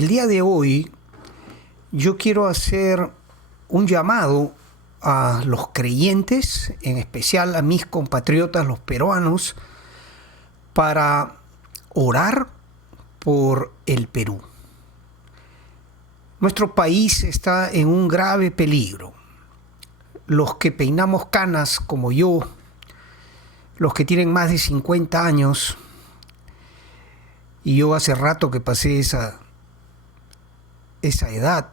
El día de hoy yo quiero hacer un llamado a los creyentes, en especial a mis compatriotas, los peruanos, para orar por el Perú. Nuestro país está en un grave peligro. Los que peinamos canas como yo, los que tienen más de 50 años, y yo hace rato que pasé esa edad,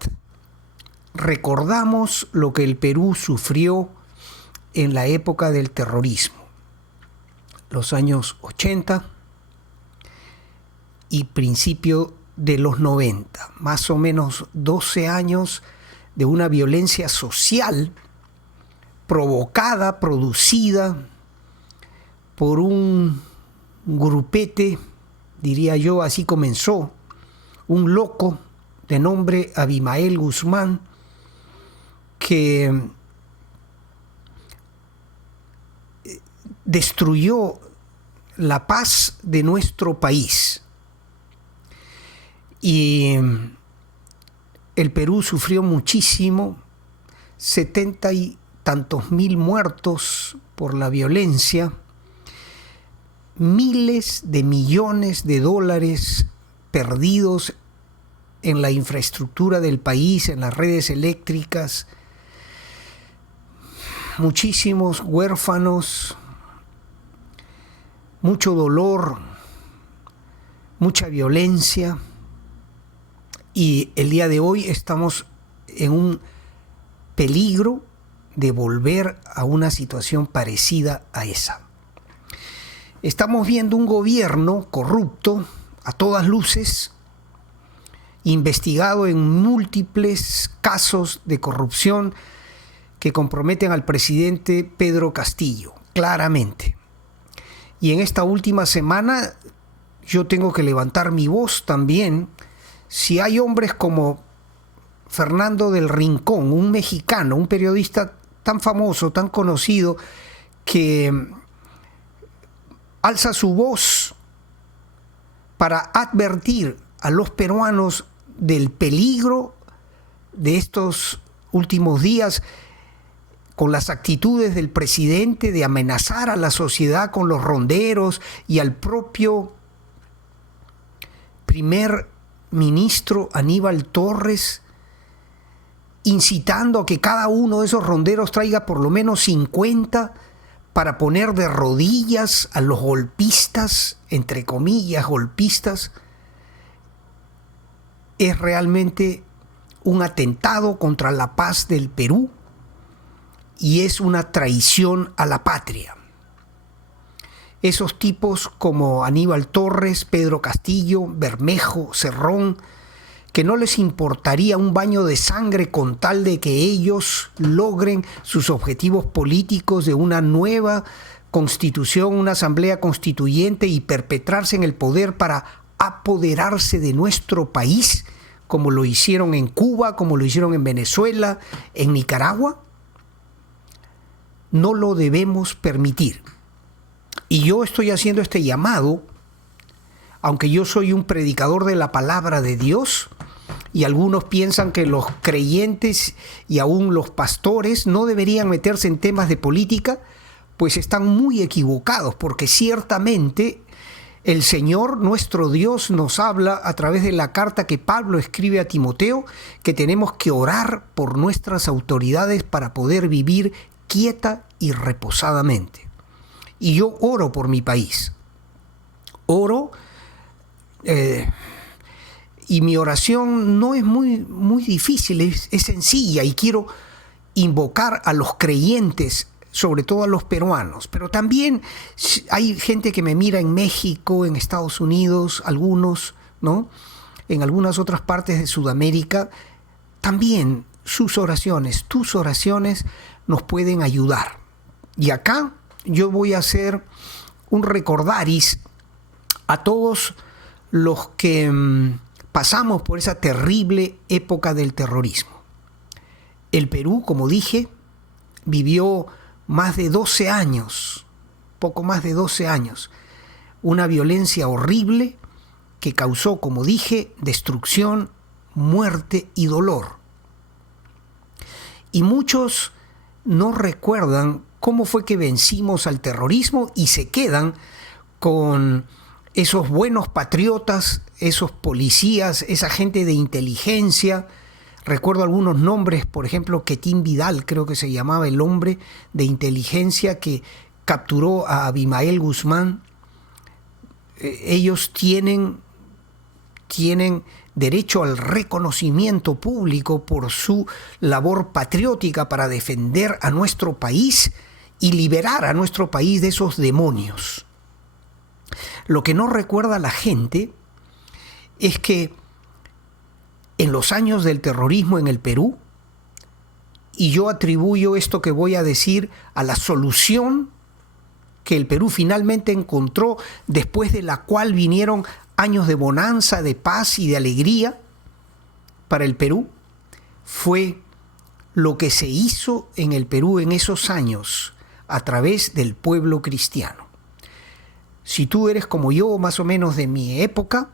recordamos lo que el Perú sufrió en la época del terrorismo, los años 80 y principio de los 90, más o menos 12 años de una violencia social provocada, producida por un grupete, diría yo, así comenzó, un loco de nombre Abimael Guzmán, que destruyó la paz de nuestro país. Y el Perú sufrió muchísimo, 70 y tantos mil muertos por la violencia, miles de millones de dólares perdidos en la infraestructura del país, en las redes eléctricas, muchísimos huérfanos, mucho dolor, mucha violencia, y el día de hoy estamos en un peligro de volver a una situación parecida a esa. Estamos viendo un gobierno corrupto a todas luces, investigado en múltiples casos de corrupción que comprometen al presidente Pedro Castillo, claramente. Y en esta última semana yo tengo que levantar mi voz también. Si hay hombres como Fernando del Rincón, un mexicano, un periodista tan famoso, tan conocido, que alza su voz para advertir a los peruanos del peligro de estos últimos días, con las actitudes del presidente de amenazar a la sociedad con los ronderos, y al propio primer ministro Aníbal Torres incitando a que cada uno de esos ronderos traiga por lo menos 50 para poner de rodillas a los golpistas, entre comillas, golpistas. Es realmente un atentado contra la paz del Perú y es una traición a la patria. Esos tipos como Aníbal Torres, Pedro Castillo, Bermejo, Cerrón, que no les importaría un baño de sangre con tal de que ellos logren sus objetivos políticos de una nueva constitución, una asamblea constituyente, y perpetrarse en el poder para apoderarse de nuestro país, como lo hicieron en Cuba, como lo hicieron en Venezuela, en Nicaragua. No lo debemos permitir. Y yo estoy haciendo este llamado, aunque yo soy un predicador de la palabra de Dios, y algunos piensan que los creyentes y aún los pastores no deberían meterse en temas de política, pues están muy equivocados, porque ciertamente el Señor nuestro Dios nos habla a través de la carta que Pablo escribe a Timoteo, que tenemos que orar por nuestras autoridades para poder vivir quieta y reposadamente. Y yo oro por mi país. Oro, y mi oración no es muy difícil, es sencilla, y quiero invocar a los creyentes, sobre todo a los peruanos, pero también hay gente que me mira en México, en Estados Unidos, algunos, ¿no?, en algunas otras partes de Sudamérica. También sus oraciones, tus oraciones nos pueden ayudar. Y acá yo voy a hacer un recordaris a todos los que pasamos por esa terrible época del terrorismo. El Perú, como dije, vivió más de 12 años, poco más de 12 años, una violencia horrible que causó, como dije, destrucción muerte y dolor. Y muchos no recuerdan cómo fue que vencimos al terrorismo y se quedan con esos buenos patriotas, esos policías, esa gente de inteligencia. Recuerdo algunos nombres, por ejemplo, Quetín Vidal, creo que se llamaba el hombre de inteligencia que capturó a Abimael Guzmán. Ellos tienen derecho al reconocimiento público por su labor patriótica para defender a nuestro país y liberar a nuestro país de esos demonios. Lo que no recuerda la gente es que en los años del terrorismo en el Perú, y yo atribuyo esto que voy a decir a la solución que el Perú finalmente encontró, después de la cual vinieron años de bonanza, de paz y de alegría para el Perú, fue lo que se hizo en el Perú en esos años a través del pueblo cristiano. Si tú eres como yo, más o menos de mi época,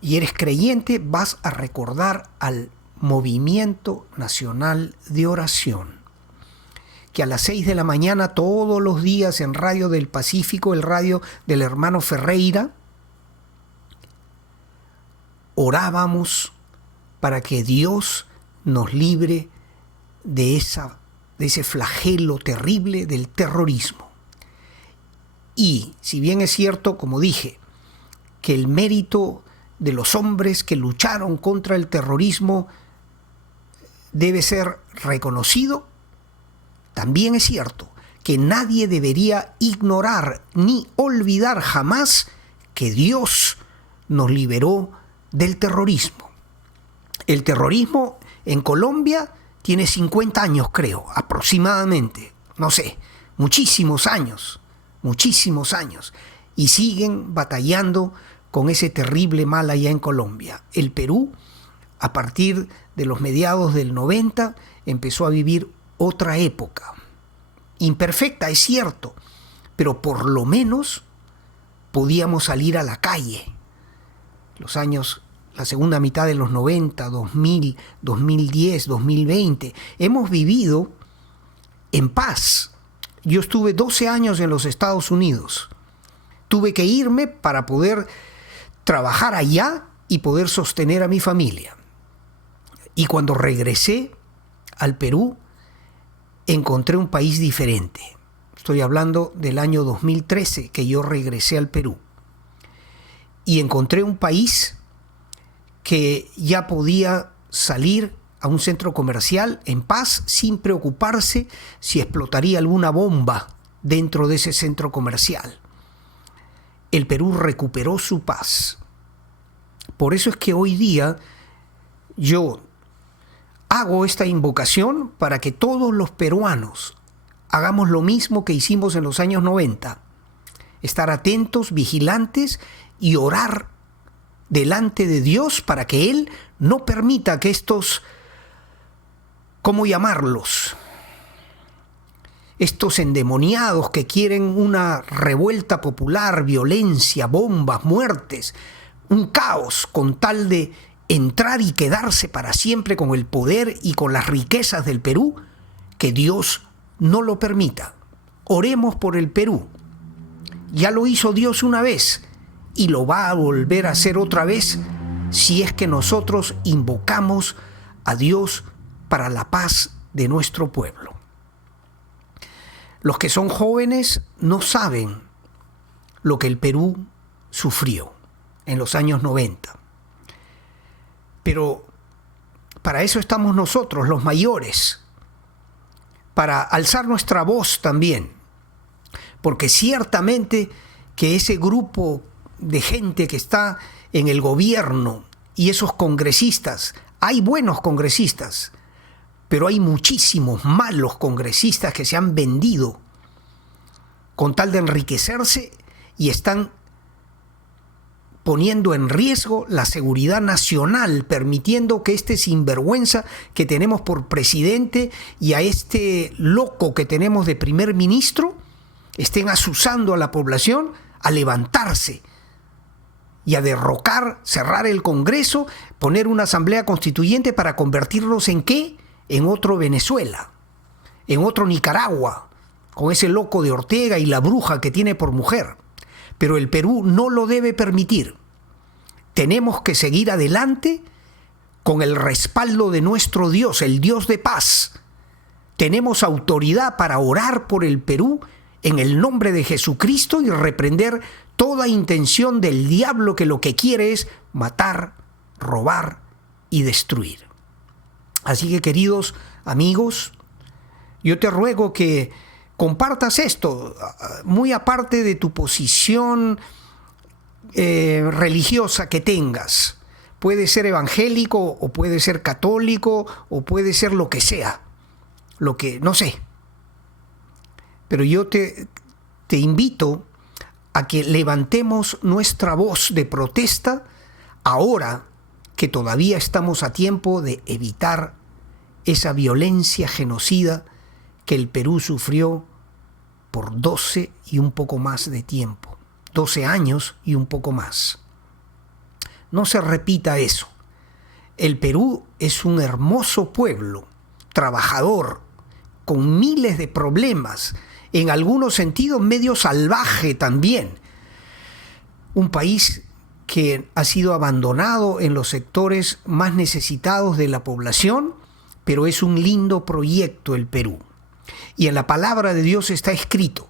y eres creyente, vas a recordar al Movimiento Nacional de Oración, que a las 6 de la mañana todos los días en Radio del Pacífico, el radio del hermano Ferreira, orábamos para que Dios nos libre de ese flagelo terrible del terrorismo. Y si bien es cierto, como dije, que el mérito de los hombres que lucharon contra el terrorismo debe ser reconocido, también es cierto que nadie debería ignorar ni olvidar jamás que Dios nos liberó del terrorismo. El terrorismo en Colombia tiene 50 años, creo, aproximadamente, no sé, muchísimos años, y siguen batallando con ese terrible mal allá en Colombia. El Perú, a partir de los mediados del 90, empezó a vivir otra época. Imperfecta, es cierto, pero por lo menos podíamos salir a la calle. Los años, la segunda mitad de los 90, 2000, 2010, 2020, hemos vivido en paz. Yo estuve 12 años en los Estados Unidos. Tuve que irme para poder trabajar allá y poder sostener a mi familia. Y cuando regresé al Perú, encontré un país diferente. Estoy hablando del año 2013 que yo regresé al Perú. Y encontré un país que ya podía salir a un centro comercial en paz sin preocuparse si explotaría alguna bomba dentro de ese centro comercial. El Perú recuperó su paz. Por eso es que hoy día yo hago esta invocación para que todos los peruanos hagamos lo mismo que hicimos en los años 90. Estar atentos, vigilantes y orar delante de Dios para que Él no permita que estos, ¿cómo llamarlos?, estos endemoniados que quieren una revuelta popular, violencia, bombas, muertes, un caos con tal de entrar y quedarse para siempre con el poder y con las riquezas del Perú, que Dios no lo permita. Oremos por el Perú. Ya lo hizo Dios una vez y lo va a volver a hacer otra vez si es que nosotros invocamos a Dios para la paz de nuestro pueblo. Los que son jóvenes no saben lo que el Perú sufrió en los años 90. Pero para eso estamos nosotros, los mayores, para alzar nuestra voz también. Porque ciertamente que ese grupo de gente que está en el gobierno y esos congresistas, hay buenos congresistas, pero hay muchísimos malos congresistas que se han vendido con tal de enriquecerse y están poniendo en riesgo la seguridad nacional, permitiendo que este sinvergüenza que tenemos por presidente y a este loco que tenemos de primer ministro estén asusando a la población a levantarse y a derrocar, cerrar el Congreso, poner una asamblea constituyente para convertirnos ¿en qué? En otro Venezuela, en otro Nicaragua, con ese loco de Ortega y la bruja que tiene por mujer. Pero el Perú no lo debe permitir. Tenemos que seguir adelante con el respaldo de nuestro Dios, el Dios de paz. Tenemos autoridad para orar por el Perú en el nombre de Jesucristo y reprender toda intención del diablo que lo que quiere es matar, robar y destruir. Así que, queridos amigos, yo te ruego que compartas esto, muy aparte de tu posición religiosa que tengas. Puede ser evangélico o puede ser católico o puede ser lo que sea, lo que no sé. Pero yo te invito a que levantemos nuestra voz de protesta ahora que todavía estamos a tiempo de evitar esa violencia genocida que el Perú sufrió por 12 y un poco más de tiempo, 12 años y un poco más. No se repita eso. El Perú es un hermoso pueblo, trabajador, con miles de problemas, en algunos sentidos medio salvaje también. Un país que ha sido abandonado en los sectores más necesitados de la población, pero es un lindo proyecto el Perú. Y en la palabra de Dios está escrito: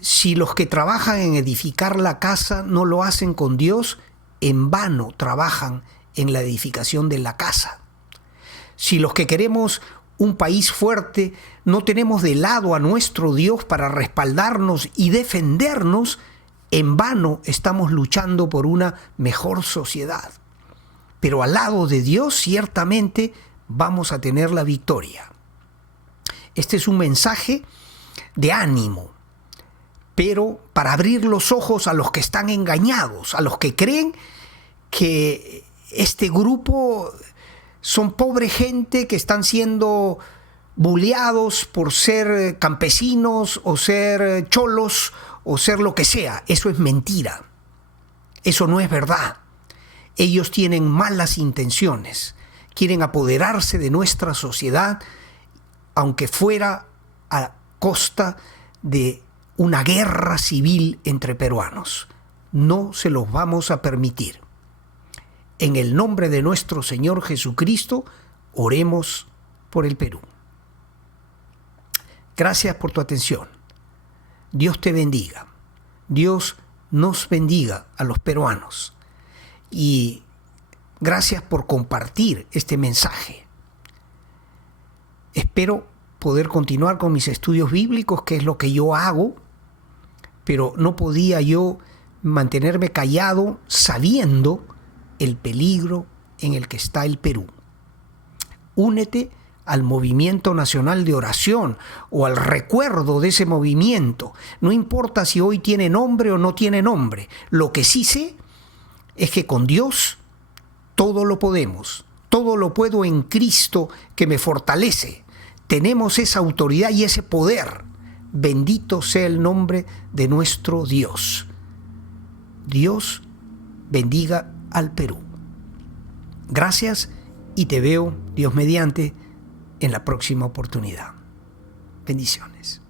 si los que trabajan en edificar la casa no lo hacen con Dios, en vano trabajan en la edificación de la casa. Si los que queremos un país fuerte no tenemos de lado a nuestro Dios para respaldarnos y defendernos, en vano estamos luchando por una mejor sociedad. Pero al lado de Dios ciertamente vamos a tener la victoria. Este es un mensaje de ánimo, pero para abrir los ojos a los que están engañados, a los que creen que este grupo son pobre gente que están siendo bulleados por ser campesinos o ser cholos o ser lo que sea. Eso es mentira. Eso no es verdad. Ellos tienen malas intenciones. Quieren apoderarse de nuestra sociedad, aunque fuera a costa de una guerra civil entre peruanos. No se los vamos a permitir. En el nombre de nuestro Señor Jesucristo, oremos por el Perú. Gracias por tu atención. Dios te bendiga. Dios nos bendiga a los peruanos. Y gracias por compartir este mensaje. Espero poder continuar con mis estudios bíblicos, que es lo que yo hago, pero no podía yo mantenerme callado sabiendo el peligro en el que está el Perú. Únete al Movimiento Nacional de Oración o al recuerdo de ese movimiento. No importa si hoy tiene nombre o no tiene nombre. Lo que sí sé es que con Dios todo lo podemos. Todo lo puedo en Cristo que me fortalece. Tenemos esa autoridad y ese poder. Bendito sea el nombre de nuestro Dios. Dios bendiga al Perú. Gracias y te veo, Dios mediante, en la próxima oportunidad. Bendiciones.